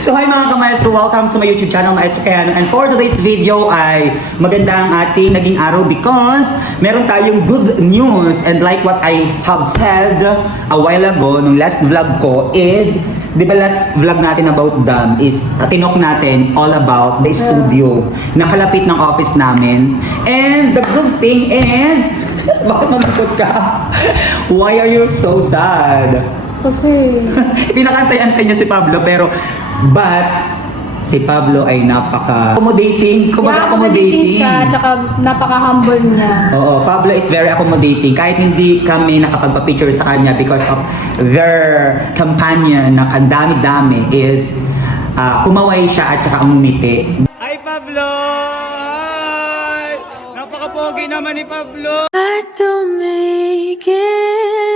So hi mga ka-maestro, welcome sa my YouTube channel, Maestro Keanu. And for today's video ay maganda ang ating naging araw because meron tayong good news. And like what I have said a while ago, nung last vlog ko is, di ba last vlog natin about them is tinok natin all about the studio na kalapit ng office namin. And the good thing is, bakit malungkot ka? Why are you so sad? Kasi Pinakantay-antay niya si Pablo but si Pablo ay napaka-accommodating. accommodating siya, tsaka napaka-humble niya. Oo, Pablo is very accommodating. Kahit hindi kami nakapagpa-picture sa kanya because of their companion na kandami-dami is kumaway siya at saka umimiti. Hi Pablo! Hi! Napaka-pogi naman ni Pablo! At tumigil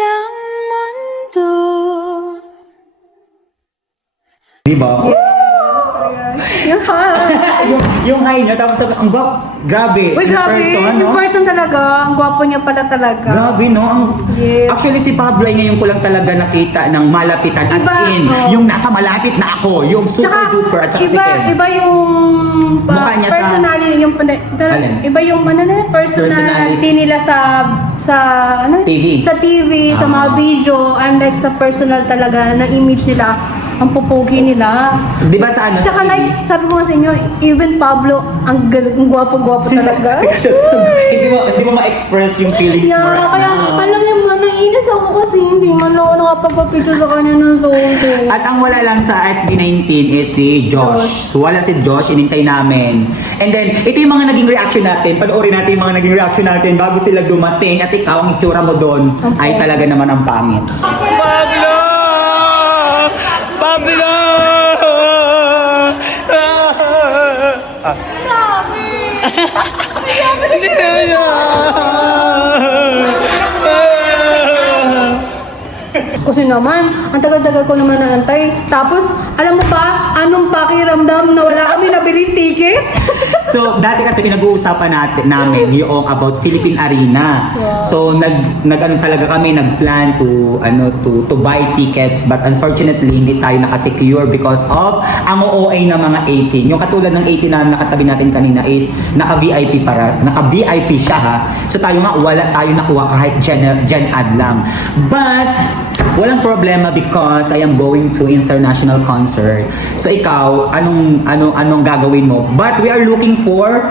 ang mundo. Diba? yung high niya, tapos sabi, ang grabe. Uy, grabe. Person, no? Yung person talaga. Ang gwapo niya pala talaga. Grabe, no? Yes. Actually, si Pablo ay ngayon ko lang talaga nakita ng malapitan. As Iba, in, yung nasa malapit na ako. Yung super duper. At saka si Ken. Iba yung Mukha niya sa- personality, yung Alin? iba yung personality nila sa TV. Sa TV, sa mga video, and like sa personal talaga na image nila, ang pupugi nila. Di ba sa ano? sa Tsaka TV? like, sabi ko nga sa inyo, even Pablo, ang gwapo-gwapo talaga. hindi mo ma-express yung feelings mo Yeah, right kaya now. alam niyo ba, naiinis ako kasi hindi man ako nakapagpapicture sa kanya ng solo. At ang wala lang sa SB19 is si Josh. So, wala si Josh, inintay namin. And then, ito yung mga naging reaction natin. Panoorin natin yung mga naging reaction natin bago sila dumating. At ikaw, ang itsura mo doon ay talaga naman ang pangit. Pablo! Pablo! Hindi Kasi naman, ang tagal-tagal ko naman naantay. Tapos, alam mo ba, anong pakiramdam na wala kami nabiling ticket? So, dati kasi pinag-uusapan namin yung about Philippine Arena. Wow. So, nag-ano talaga kami, nag-plan to buy tickets, but unfortunately, hindi tayo nakasecure because of ang OA ng mga 18. Yung katulad ng 18 na nakatabi natin kanina is naka-VIP naka-VIP siya ha. So, tayo nga, wala tayo nakuha kahit Gen Ad lang. But, walang problema because I am going to international concert. So ikaw, anong gagawin mo? But we are looking for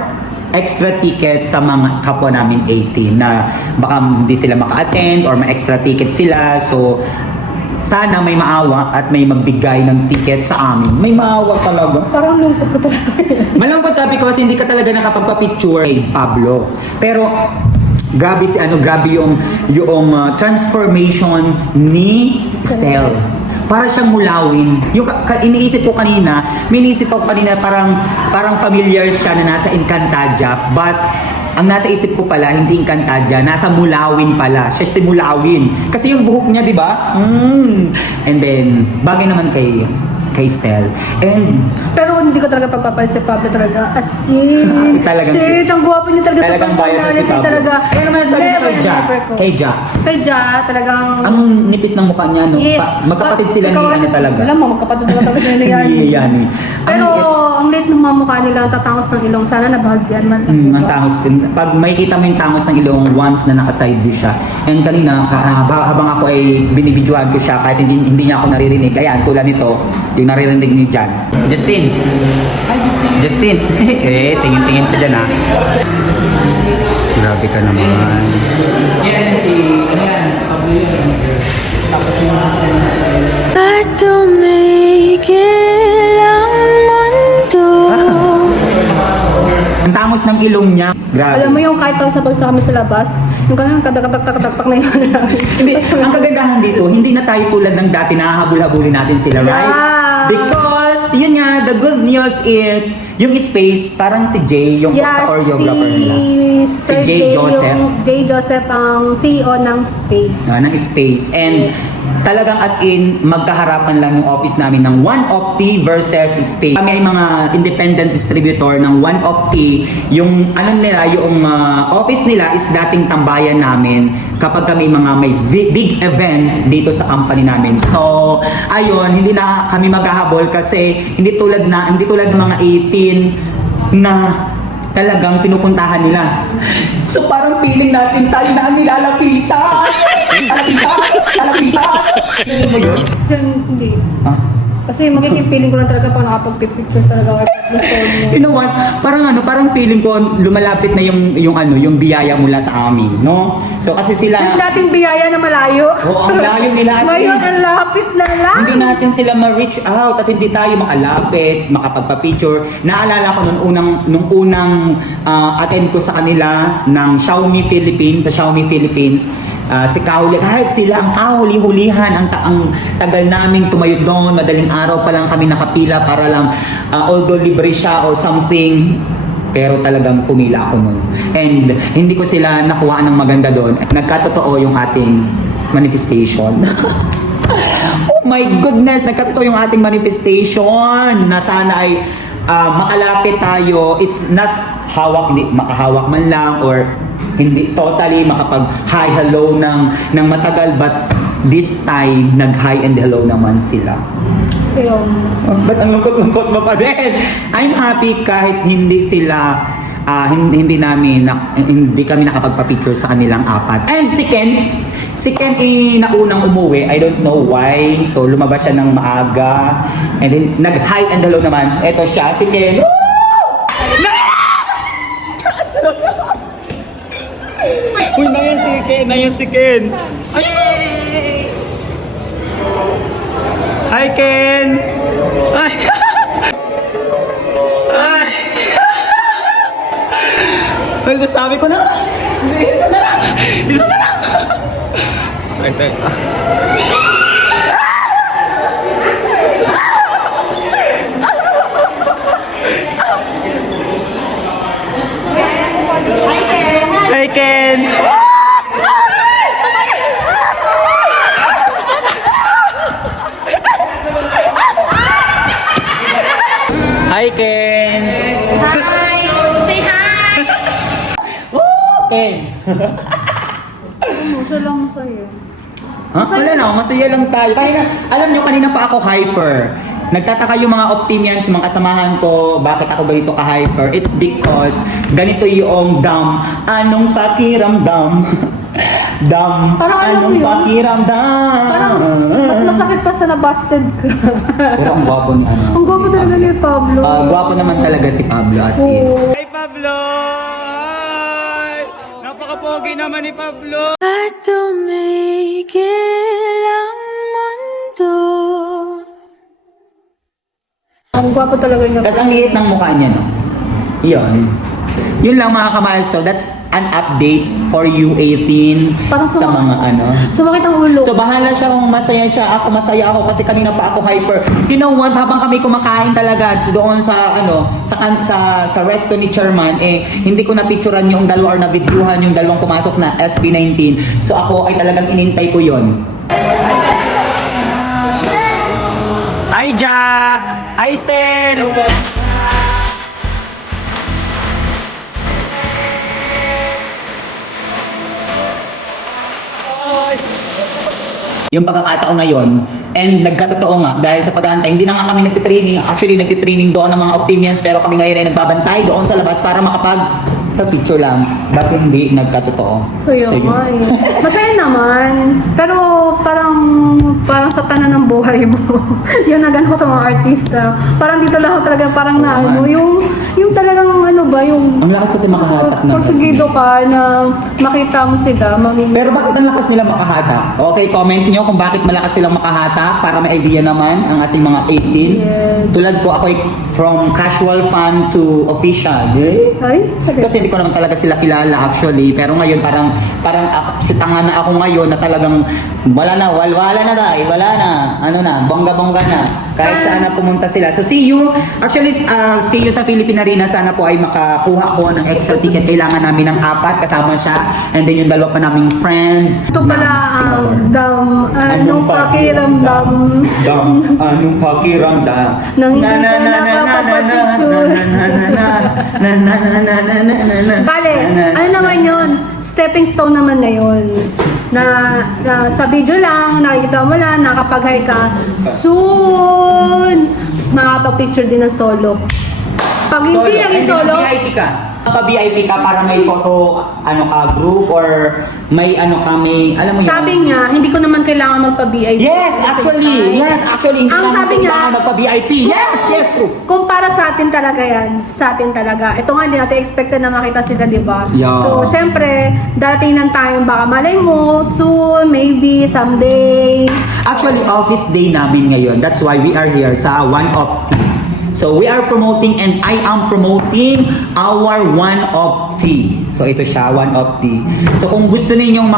extra ticket sa mga kapwa namin 18 na baka hindi sila maka-attend or may extra ticket sila. So sana may maawa at may magbigay ng ticket sa amin. May maawa talaga. Parang lungkot ko talaga. Malungkot ka because hindi ka talaga nakapagpa-picture kay Pablo. Pero grabe yung transformation ni Stel. Para siyang mulawin. Yung iniisip ko kanina, parang familiar siya na nasa Encantadia, but ang nasa isip ko pala hindi Encantadia, nasa Mulawin pala. Siya si Mulawin. Kasi yung buhok niya, 'di ba? And then bagay naman kay Stel. And Pero hindi ko talaga pagpapalit si Pablo talaga. As in, Talagang shit, ang gwapo niya talaga sa talagang bias na si personality Pablo. talaga. Ano naman sabi mo Never, kay Jack? never ko. Kay Jack. Kay Jack, talagang... Ang nipis ng mukha niya, no? Yes. Magkapatid sila ni ano talaga. Alam mo, magkapatid mo talaga sila ni Yani. Ni Yani. Pero ang late ng mga mukha nila, ang tatangos ng ilong. Sana nabahagyan man. Ang tangos. Pag makikita mo yung tangos ng ilong once na naka-side view siya. And kanina, habang ako ay binibidyohan ko siya, kahit hindi niya ako naririnig. Ayan, tulad nito, yung naririnig ni Jan. Justin. Hi, Justin. Justin. Tingin-tingin ka dyan, ha? Grabe ka naman. At tumigil ang mundo. Ang tangos ng ilong niya. Grabe. Alam mo yung kahit sa pagsa kami sa labas, yung kanyang kadatak-tak na yun. Hindi, ang kagandahan dito, hindi na tayo tulad ng dati na hahabol-habulin natin sila, right? Yeah. Because, yun nga, the good news is, yung space, parang si Jay, yung sa choreographer nila. Si Sir Jay Joseph. Jay Joseph ang CEO ng Space. Ng space. And talagang as in, magkaharapan lang yung office namin ng One Opti versus Space. Kami ay mga independent distributor ng One Opti. Yung ano nila, yung office nila is dating tambayan namin kapag kami mga may big event dito sa company namin. So, ayun, hindi na kami maghahabol kasi hindi tulad ng mga 18 na talagang pinupuntahan nila. So parang feeling natin tayo na ang nilalapitan. Lalapitan. Feeling mo yun? Kasi hindi. Ah? Kasi magiging feeling ko lang talaga pag nakapag-picture talaga ako gusto mo. You know what? Parang feeling ko lumalapit na yung biyaya mula sa amin, no? So kasi sila Yung dating biyaya na malayo. Oo, ang layo nila. As in, Ngayon, ang lapit na lang. hindi natin sila ma-reach out at hindi tayo makalapit, makapagpa-picture. Naalala ko nung unang attend ko sa kanila ng Xiaomi Philippines, sa Xiaomi Philippines, si Kahuli, kahit sila ang kahuli-hulihan, ang tagal naming tumayo doon, madaling araw pa lang kami nakapila para lang, although libre siya or something, pero talagang pumila ako nun. And hindi ko sila nakuha ng maganda doon. Nagkatotoo yung ating manifestation. Oh my goodness, nagkatotoo yung ating manifestation na sana ay makalapit tayo. It's not hawak, hindi makahawak man lang or hindi totally makapag-hi hello ng matagal, but this time nag-hi and hello naman sila. Ayun. Ba't ang lungkot-lungkot mo pa din? I'm happy kahit hindi sila hindi kami nakapagpa-picture sa kanilang apat. And si Ken naunang umuwi. I don't know why. So lumabas siya ng maaga. And then nag-hi and hello naman. Eto siya, si Ken. Woo! Uy, na yan si Ken. Ay! Hi, Ken! Ay! Ay! Well, sabi ko na! Ito na lang! Excited. Hi, Ken! Hi, Ken! Hi! Say hi! Oh, Ken! Gusto lang sa'yo. Ha? Wala na, masaya lang tayo. Kaya alam nyo, kanina pa ako hyper. Nagtataka yung mga Optimians, yung mga kasamahan ko, bakit ako ganito ka-hyper? It's because ganito yung anong pakiramdam? Parang alam mo anong yun? pakiramdam? Parang mas masakit pa sa nabusted ka. Pero ang gwapo ni ano. Ang gwapo talaga ni Pablo. Gwapo naman talaga si Pablo as in. Oo. Hi Pablo! Hi! Napaka-pogi naman ni Pablo! At tumigil ang mundo. Ang gwapo talaga niya. Tapos ang liit ng mukha niya, no? Yun. Yun lang mga ka-milestone. That's an update for you, 18, Parang sa mga ano. Sumakit ang ulo. So bahala siya kung masaya siya, ako masaya ako kasi kanina pa ako hyper. You know what, habang kami kumakain talaga doon sa sa resto ni Chairman, hindi ko na picturean yung dalawa or na videohan yung dalawang pumasok na SB19. So ako ay talagang inintay ko yon. Hi Ja! Hi Stel! Yung pagkakataon na yon, and nagkatotoo nga dahil sa pag-aantay, hindi na nga kami nagtitraining. Actually, nagtitraining doon ng mga Optimians, pero kami ngayon ay nagbabantay doon sa labas para makapag-picture lang. Ba't hindi nagkatotoo? So yun, ay. Masaya naman. Pero parang sa tanan ng buhay mo. Yun na ko sa mga artista. Parang dito lang ako talaga parang na ano, yung talagang ano ba, yung Ang lakas kasi makahatak ng porsigido ka na makita mo sila. Pero bakit ang lakas nila makahatak? Okay, comment nyo kung bakit malakas silang makahatak para may idea naman ang ating mga 18. Yes. Tulad ko, ako from casual fan to official. Eh? Ay, Kasi hindi ko naman talaga sila kilala actually. Pero ngayon parang si tanga na ako ngayon na talagang wala na, wala na dahil, wala na. Ano na, bongga-bongga na. Kahit saan na pumunta sila. So see you. Actually, see you sa Philippine Arena. Sana po ay makakuha ko ng extra ticket. Kailangan namin ng 4 kasama siya. And then yung dalawa pa naming friends. Ito pala ang anong pakiramdam. Anong pakiramdam? Nang hindi ka nakapapapicture. Bale, ano naman yun? Stepping stone naman na yun. Na sa video lang, nakikita mo lang, nakapag-high ka. Soon, makapag-picture din ng solo. Pag hindi naging solo, VIP ka. Pa-VIP ka para may photo group or may may alam mo yun. sabi niya, hindi ko naman kailangan magpa-VIP. Yes, actually, hindi Ang naman sabi niya, kailangan magpa-VIP. Yes, true. Kung para sa atin talaga yan, sa atin talaga. Ito nga, hindi natin expected na makita sila, di ba? Yeah. So, syempre, darating ng time, baka malay mo, soon, maybe, someday. Actually, office day namin ngayon. That's why we are here sa One of Tea. So, we are promoting and I am promoting our One of Tea. So, ito siya, One of Tea. So, kung gusto ninyong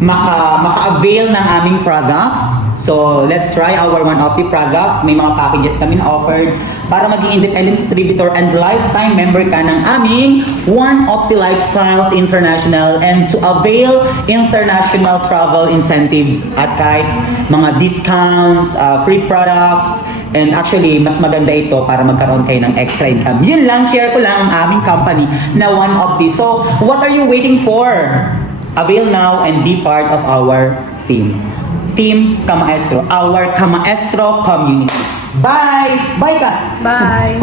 maka-avail ng aming products, so let's try our One of Tea products. May mga packages kami na offered para maging independent distributor and lifetime member ka ng aming One of Tea Lifestyles International and to avail international travel incentives at kahit mga discounts, free products, and actually mas maganda ito para magkaroon kayo ng extra income. Yun lang, share ko lang ang aming company na One of Tea. So, what are you waiting for? Avail now and be part of our team. Team Kamaestro, our Kamaestro community. Bye! Bye ka! Bye!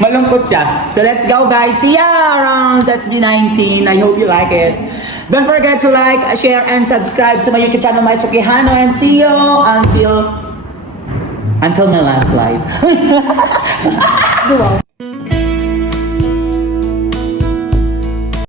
Malungkot siya. So let's go guys. See ya around Let's Be 19. I hope you like it. Don't forget to like, share, and subscribe to my YouTube channel, Maestro Quijano. And see you until my last live. Duwaw.